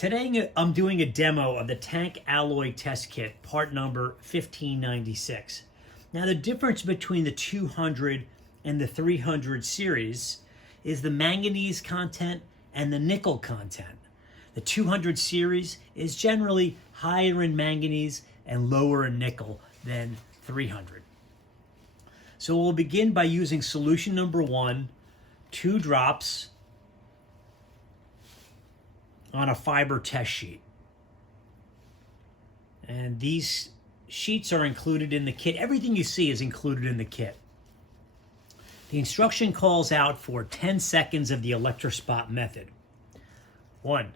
Today I'm doing a demo of the tank alloy test kit, part number 1596. Now the difference between the 200 and the 300 series is the manganese content and the nickel content. The 200 series is generally higher in manganese and lower in nickel than 300. So we'll begin by using solution number 1, 2 drops on a fiber test sheet. And these sheets are included in the kit. Everything you see is included in the kit. The instruction calls out for 10 seconds of the electrospot method. 1,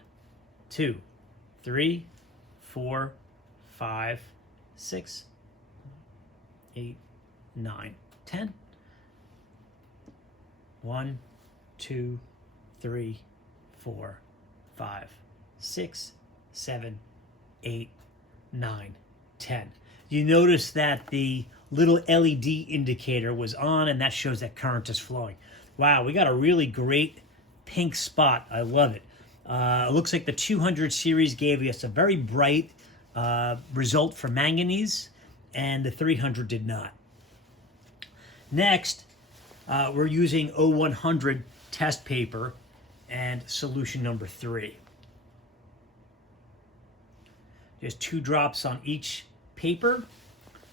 2, 3, 4, 5, 6, 8, 9, 10. 1, 2, 3, 4, 5, 6, 7, 8, 9, 10. You notice that the little LED indicator was on, and that shows that current is flowing. Wow, we got a really great pink spot. I love it. It looks like the 200 series gave us a very bright result for manganese, and the 300 did not. Next, we're using 0100 test paper and solution number 3. Just 2 drops on each paper.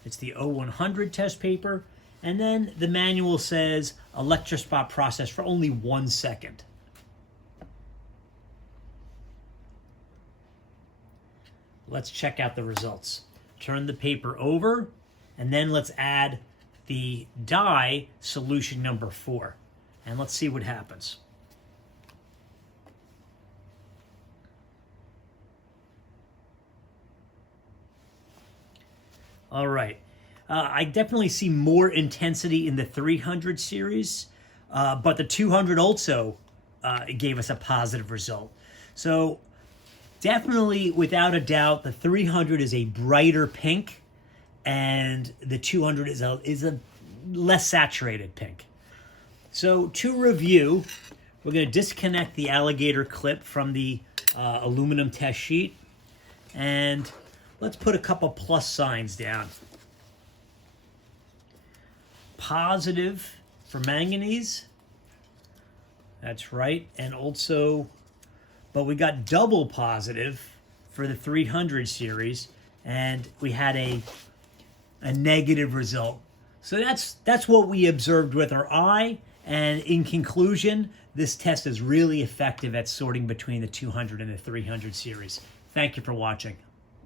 It's the 0100 test paper. And then the manual says electrospot process for only 1 second. Let's check out the results. Turn the paper over, and then let's add the dye solution number 4. And let's see what happens. All right, I definitely see more intensity in the 300 series, but the 200 also gave us a positive result. So definitely, without a doubt, the 300 is a brighter pink, and the 200 is a less saturated pink. So to review, we're going to disconnect the alligator clip from the aluminum test sheet, and let's put a couple plus signs down. Positive for manganese. That's right. And also, but we got double positive for the 300 series, and we had a negative result. So that's what we observed with our eye. And in conclusion, this test is really effective at sorting between the 200 and the 300 series. Thank you for watching.